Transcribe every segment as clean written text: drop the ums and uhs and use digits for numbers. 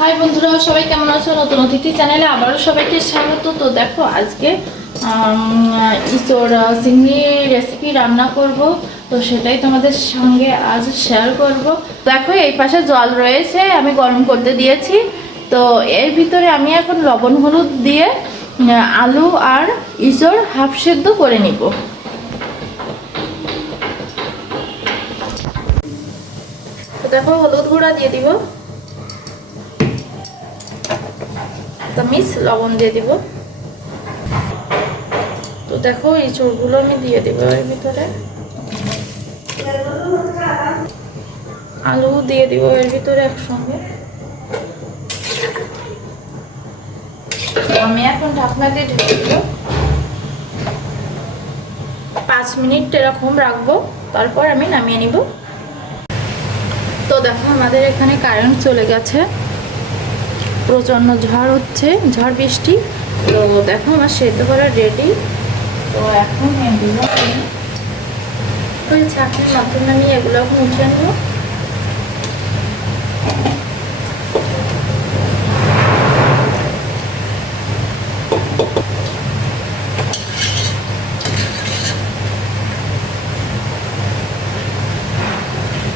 High বন্ধুরা, সবাই কেমন আছো? নতুন অতিথি চ্যানেলে আবারও সবাইকে স্বাগত। তো দেখো, আজকে ইঁচড় চিংড়ি রেসিপি রান্না করব। তো সেটাই তোমাদের সঙ্গে আজ শেয়ার করব। দেখো, এই পাশে জল রয়েছে, আমি গরম করতে দিয়েছি। তো এর ভিতরে আমি এখন লবণ হলুদ দিয়ে আলু আর ইঁচড় হাফ সেদ্ধ করে নিব। তো দেখো, হলুদ গুঁড়া দিয়ে দিব, চামচ লবণ দিয়ে দিব। তো দেখো, এই চোরগুলো আমি দিয়ে দেবো এর ভিতরে, আলু দিয়ে দিব এর ভিতরে একসঙ্গে। আমি এখন ঢাকনা দিয়ে ঢেকে দিব, 5 মিনিট এরকম রাখবো, তারপর আমি নামিয়ে নিব। তো দেখো, আমাদের এখানে কারেন্ট চলে গেছে, প্রচণ্ড ঝড় হচ্ছে, ঝড় বৃষ্টি। তো দেখো, আমার সেদ্ধ করা রেডি। তো এখন এগুলো ছাঁকনির মাধ্যমে আমি এগুলো এখন উঠিয়ে নেব।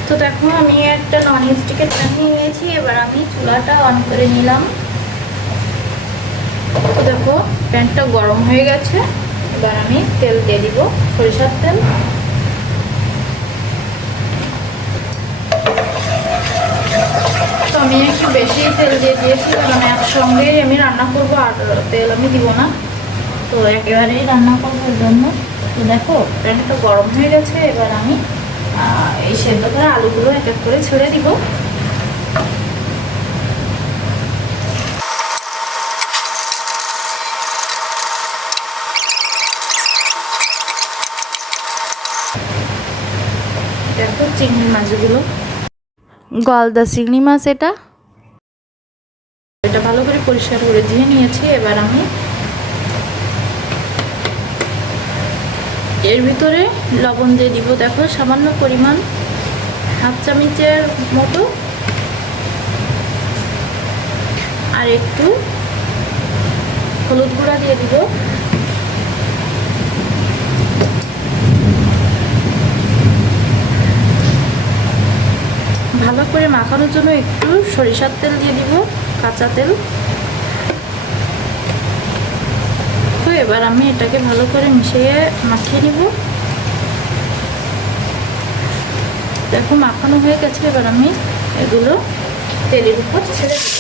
তো দেখো, আমি একটা নন স্টিকের প্যান নিয়ে নিয়েছি, এবার আমি চুলাটা অন করে নিলাম। তো দেখো, প্যানটা গরম হয়ে গেছে, এবার আমি তেল দিয়ে দিব, সরিষার তেল। তো আমি একটু বেশি তেল দিয়ে দিয়েছি, কারণ একসঙ্গেই আমি রান্না করবো, আর তেল আমি দিব না। তো একেবারেই রান্না করবো এর জন্য। তো দেখো, প্যানটা গরম হয়ে গেছে, এবার আমি এই সেদ্ধ করা আলুগুলো এক এক করে ছেড়ে দিব। দেখো, চিংড়ি মাছগুলো, গলদা চিংড়ি মাছ, এটা ভালো করে পরিষ্কার করে ধুয়ে নিয়েছি। এবার আমি এর ভিতরে লবণ দিয়ে দিব, দেখো সামান্য পরিমাণ, হাফ চামচের মতো, আর একটু হলুদ গুঁড়া দিয়ে দিব। ভালো করে মাখানোর জন্য একটু সরিষার তেল দিয়ে দিব, কাঁচা তেল। তো এবার আমি এটাকে ভালো করে মিশিয়ে মাখিয়ে নিব। দেখো, মাখানো হয়ে গেছে, এবার আমি এগুলো তেলের উপর ছেড়ে দিব।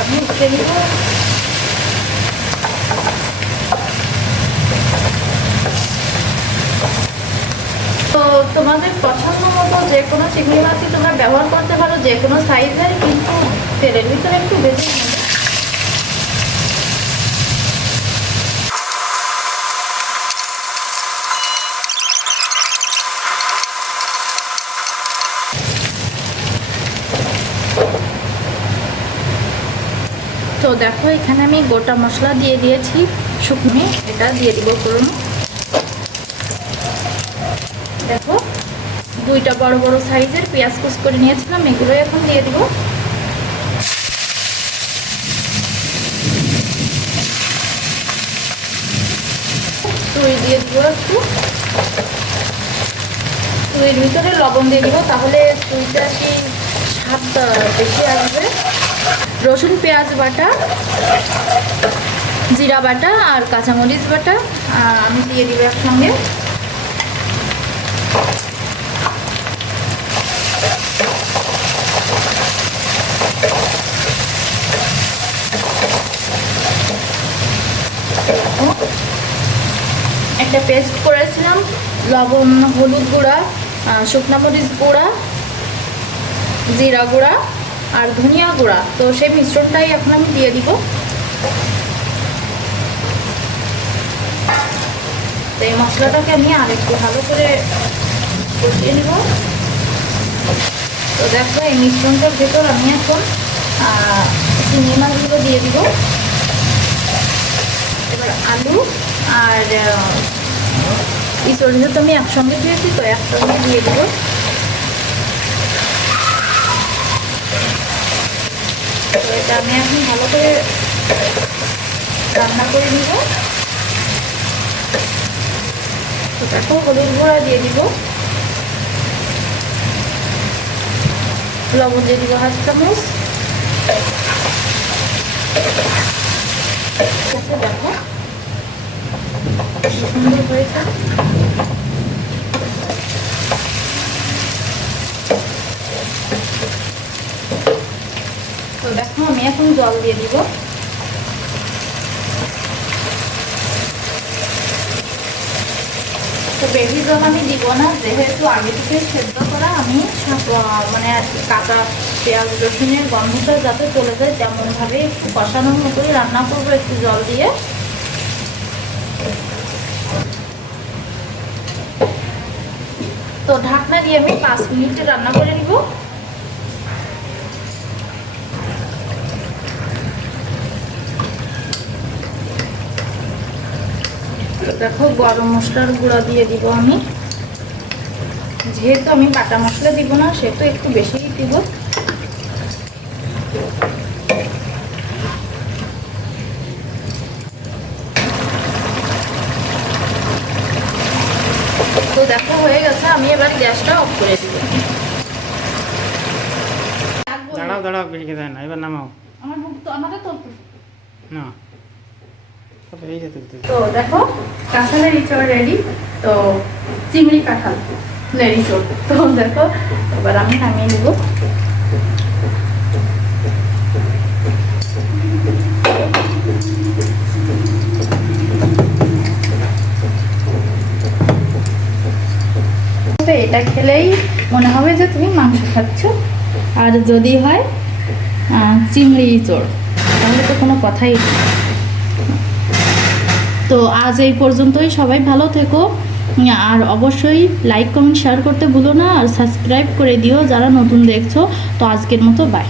আমি উঠে নিব। তো তোমাদের পছন্দ মতো যে কোনো চিংড়ি মাছই তোমরা ব্যবহার করতে পারো, যে কোনো সাইজের, কিন্তু তেলের ভিতরে একটু বেশি নেবে। তো দেখো, এখানে আমি গোটা মশলা দিয়ে দিয়েছি, শুকনো, এটা দিয়ে দিব করুন। দেখো, 2টা বড় বড় সাইজের পেঁয়াজ কুচ করে নিয়েছিলাম, এগুলো এখন দিয়ে দিব। দই দিয়ে দিব একটু, দইয়ের ভিতরে লবণ দিয়ে দিব, তাহলে দইটা কি স্বাদ বেশি আসবে। রসুন পেঁয়াজ বাটা, জিরা বাটা আর কাঁচামরিচ বাটা আমি দিয়ে দিব একসঙ্গে। একটা পেস্ট করেছিলাম, লবণ, হলুদ গুঁড়া, শুকনা মরিচ গুঁড়া, জিরা গুঁড়া আর ধনিয়া গুঁড়া। তো সেই মিশ্রণটাই এখন আমি দিয়ে দিব। তো এই মশলাটাকে আমি আরেকটু ভালো করে কষিয়ে নেব। তো দেখো, এই মিশ্রণটার ভেতর আমি এখন চিংড়ি মাছগুলো দিয়ে দিব। এবার আলু আর ইঁচড় যেহেতু আমি একসঙ্গে দিয়েছি, তো একসঙ্গে দিয়ে দেবো। তো এটা আমি এখন ভালো করে রান্না করে নিব। তো দেখো হলুদ গুঁড়া দিয়ে দিব, লবণ দিয়ে দিব 1/2 চামচ। দেখো সুন্দর হয়েছে। তো দেখো আমি এখন জল দিয়ে দিব। তো বেশি জল আমি দিব না, যেহেতু আগে থেকে সেদ্ধ করা, আমি মানে কাঁচা পেঁয়াজ রসুনের গন্ধটা যাতে চলে যায় তেমনভাবে একটু কষানোর মতোই রান্না করবো একটু জল দিয়ে। তো ঢাকনা দিয়ে আমি 5 মিনিট রান্না করে নিব। দেখো গরম মশলার গুঁড়া দিয়ে দিব আমি, যেহেতু আমি বাটা মশলা দিব না সেহেতু একটু বেশিই দিব। তো দেখো হয়ে গেছে, আমি এবার গ্যাসটা অফ করে দিব। দাঁড়াও দাঁড়াও, বেশি দেয় না, এবার নামাও। আমার বুক তো আমারটা তো না তো দেখো কাঁঠালের ইঁচড় রেডি। তো চিংড়ি কাঁঠাল ইঁচড়। তো দেখো এবার আমি নামিয়ে নেব। এটা খেলেই মনে হবে যে তুমি মাংস খাচ্ছ, আর যদি হয় চিংড়ি ইঁচড় তাহলে তো কোনো কথাই নেই। তো আজ এই পর্যন্তই, সবাই ভালো থেকো, আর অবশ্যই লাইক কমেন্ট শেয়ার করতে ভুলো না, আর সাবস্ক্রাইব করে দিও যারা নতুন দেখছো। তো আজকের মতো বাই।